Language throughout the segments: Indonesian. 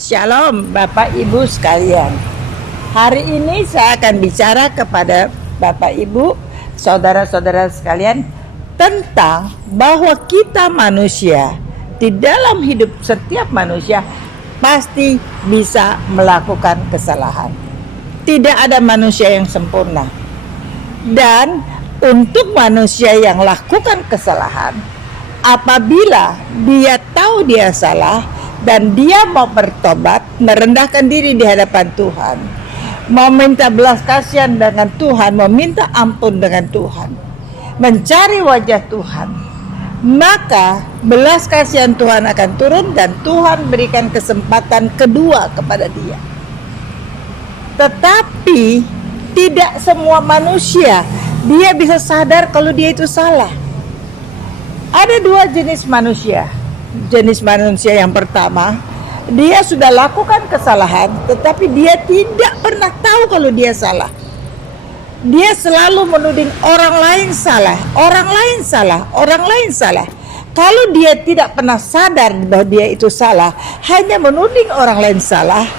Shalom Bapak Ibu sekalian. Hari ini saya akan bicara kepada Bapak Ibu, saudara-saudara sekalian, tentang bahwa kita manusia, di dalam hidup setiap manusia pasti bisa melakukan kesalahan. Tidak ada manusia yang sempurna. Dan untuk manusia yang lakukan kesalahan, apabila dia tahu dia salah dan dia mau bertobat, merendahkan diri di hadapan Tuhan, mau minta belas kasihan dengan Tuhan, mau minta ampun dengan Tuhan, mencari wajah Tuhan, maka belas kasihan Tuhan akan turun dan Tuhan berikan kesempatan kedua kepada dia. Tetapi tidak semua manusia dia bisa sadar kalau dia itu salah. Ada dua jenis manusia. Jenis manusia yang pertama, dia sudah lakukan kesalahan, tetapi dia tidak pernah tahu kalau dia salah. Dia selalu menuding orang lain salah, orang lain salah, orang lain salah. Kalau dia tidak pernah sadar bahwa dia itu salah, hanya menuding orang lain salah,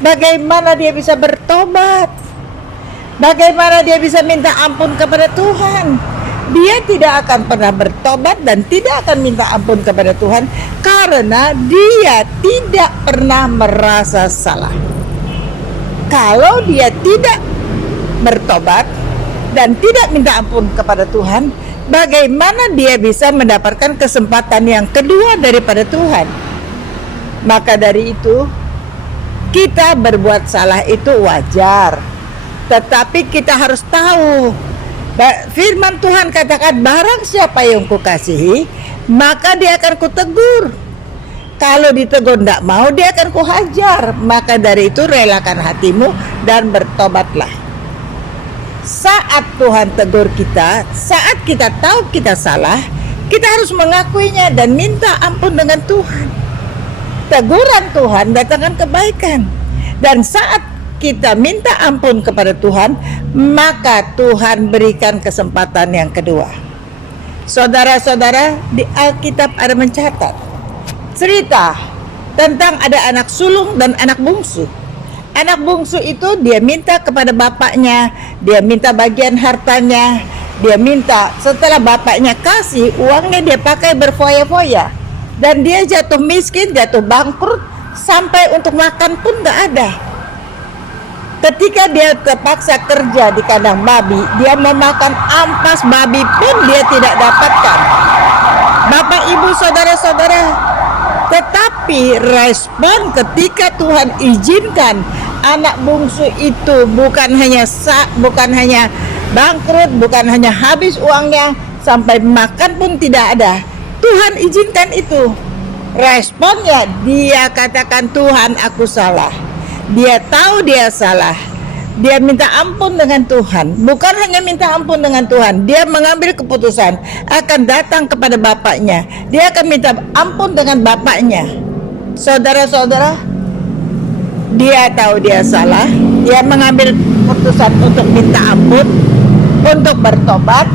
bagaimana dia bisa bertobat? Bagaimana dia bisa minta ampun kepada Tuhan? Dia tidak akan pernah bertobat dan tidak akan minta ampun kepada Tuhan karena dia tidak pernah merasa salah. Kalau dia tidak bertobat dan tidak minta ampun kepada Tuhan, bagaimana dia bisa mendapatkan kesempatan yang kedua daripada Tuhan? Maka dari itu, kita berbuat salah itu wajar, tetapi kita harus tahu firman Tuhan katakan, barang siapa yang kukasihi, maka dia akan kutegur. Kalau ditegur tidak mau, dia akan kuhajar. Maka dari itu relakan hatimu dan bertobatlah. Saat Tuhan tegur kita, saat kita tahu kita salah, kita harus mengakuinya dan minta ampun dengan Tuhan. Teguran Tuhan datangkan kebaikan. Dan saat kita minta ampun kepada Tuhan, maka Tuhan berikan kesempatan yang kedua. Saudara-saudara, di Alkitab ada mencatat cerita tentang ada anak sulung dan anak bungsu. Anak bungsu itu dia minta kepada bapaknya, dia minta bagian hartanya, dia minta setelah bapaknya kasih uangnya dia pakai berfoya-foya, dan dia jatuh miskin, jatuh bangkrut, sampai untuk makan pun gak ada. Ketika dia terpaksa kerja di kandang babi, dia memakan ampas babi pun dia tidak dapatkan. Bapak, Ibu, saudara-saudara, tetapi respon ketika Tuhan izinkan anak bungsu itu bukan hanya bangkrut, bukan hanya habis uangnya, sampai makan pun tidak ada. Tuhan izinkan itu. Responnya dia katakan, Tuhan, aku salah. Dia tahu dia salah. Dia minta ampun dengan Tuhan. Bukan hanya minta ampun dengan Tuhan, dia mengambil keputusan akan datang kepada bapaknya. Dia akan minta ampun dengan bapaknya. Saudara-saudara, dia tahu dia salah. Dia mengambil keputusan untuk minta ampun, untuk bertobat,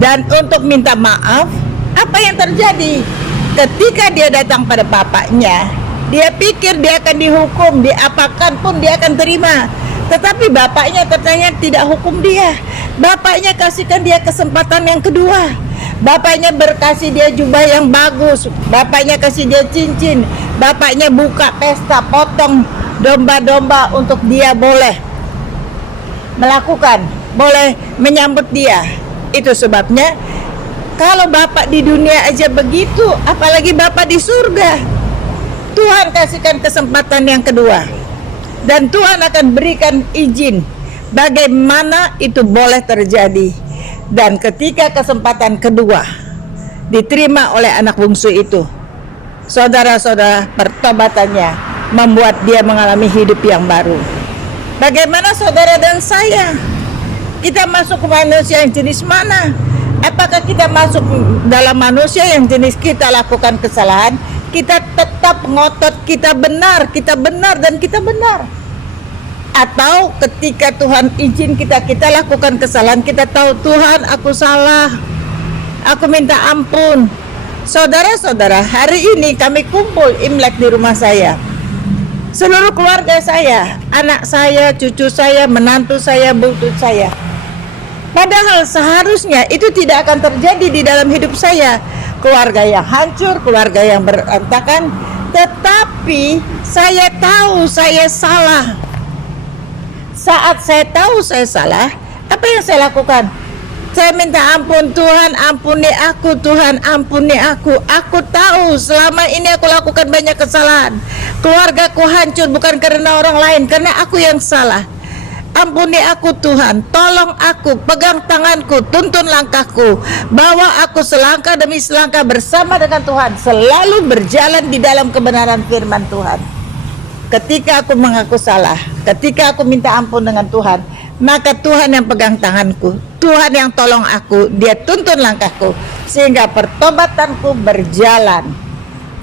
dan untuk minta maaf. Apa yang terjadi? Ketika dia datang pada bapaknya, dia pikir dia akan dihukum, diapakan pun dia akan terima. Tetapi bapaknya ternyata tidak hukum dia. Bapaknya kasihkan dia kesempatan yang kedua. Bapaknya berkasih dia jubah yang bagus. Bapaknya kasih dia cincin. Bapaknya buka pesta, potong domba-domba untuk dia boleh melakukan, boleh menyambut dia. Itu sebabnya kalau bapak di dunia aja begitu, apalagi bapak di surga. Tuhan kasihkan kesempatan yang kedua, dan Tuhan akan berikan izin bagaimana itu boleh terjadi. Dan ketika kesempatan kedua diterima oleh anak bungsu itu, saudara-saudara, pertobatannya membuat dia mengalami hidup yang baru. Bagaimana saudara dan saya? Kita masuk ke manusia yang jenis mana? Apakah kita masuk dalam manusia yang jenis kita lakukan kesalahan, kita tetap ngotot kita benar dan kita benar? Atau ketika Tuhan izin kita lakukan kesalahan, kita tahu, Tuhan, aku salah, aku minta ampun. Saudara-saudara, hari ini kami kumpul Imlek di rumah saya. seluruh keluarga saya, anak saya, cucu saya, menantu saya, butut saya. Padahal seharusnya itu tidak akan terjadi di dalam hidup saya. Keluarga yang hancur, keluarga yang berantakan. Tetapi saya tahu saya salah. Saat saya tahu saya salah, apa yang saya lakukan? Saya minta ampun, Tuhan ampuni aku, Tuhan ampuni aku. Aku tahu selama ini aku lakukan banyak kesalahan. Keluargaku hancur bukan karena orang lain, karena aku yang salah. Ampuni aku Tuhan, tolong aku, pegang tanganku, tuntun langkahku, bawa aku selangkah demi selangkah bersama dengan Tuhan, selalu berjalan di dalam kebenaran firman Tuhan. Ketika aku mengaku salah, ketika aku minta ampun dengan Tuhan, maka Tuhan yang pegang tanganku, Tuhan yang tolong aku, Dia tuntun langkahku, sehingga pertobatanku berjalan.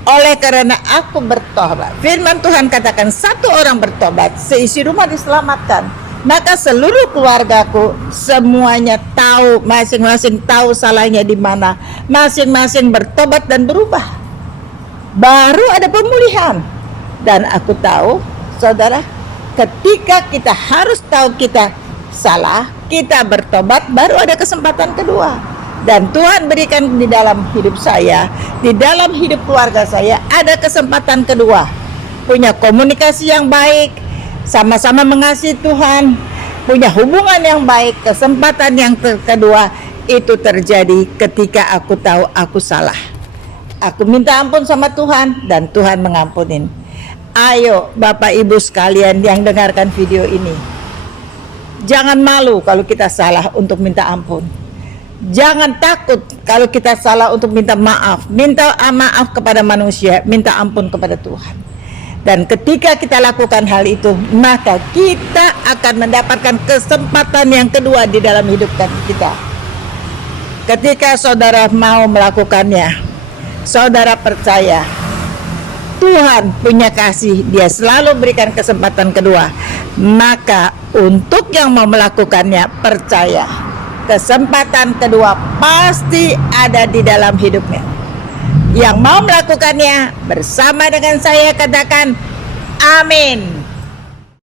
Oleh karena aku bertobat, firman Tuhan katakan satu orang bertobat, seisi rumah diselamatkan. Maka seluruh keluargaku semuanya tahu, masing-masing tahu salahnya di mana, masing-masing bertobat dan berubah. Baru ada pemulihan. Dan aku tahu, saudara, ketika kita harus tahu kita salah, kita bertobat, baru ada kesempatan kedua. Dan Tuhan berikan di dalam hidup saya, di dalam hidup keluarga saya, ada kesempatan kedua. Punya komunikasi yang baik, sama-sama mengasihi Tuhan, punya hubungan yang baik. Kesempatan yang kedua itu terjadi ketika aku tahu aku salah. Aku minta ampun sama Tuhan dan Tuhan mengampunin. Ayo Bapak Ibu sekalian yang dengarkan video ini, jangan malu kalau kita salah untuk minta ampun. Jangan takut kalau kita salah untuk minta maaf. Minta maaf kepada manusia, minta ampun kepada Tuhan. Dan ketika kita lakukan hal itu, maka kita akan mendapatkan kesempatan yang kedua di dalam hidup kita. Ketika saudara mau melakukannya, saudara percaya Tuhan punya kasih, Dia selalu berikan kesempatan kedua. Maka untuk yang mau melakukannya, percaya kesempatan kedua pasti ada di dalam hidupnya. Yang mau melakukannya bersama dengan saya katakan amin.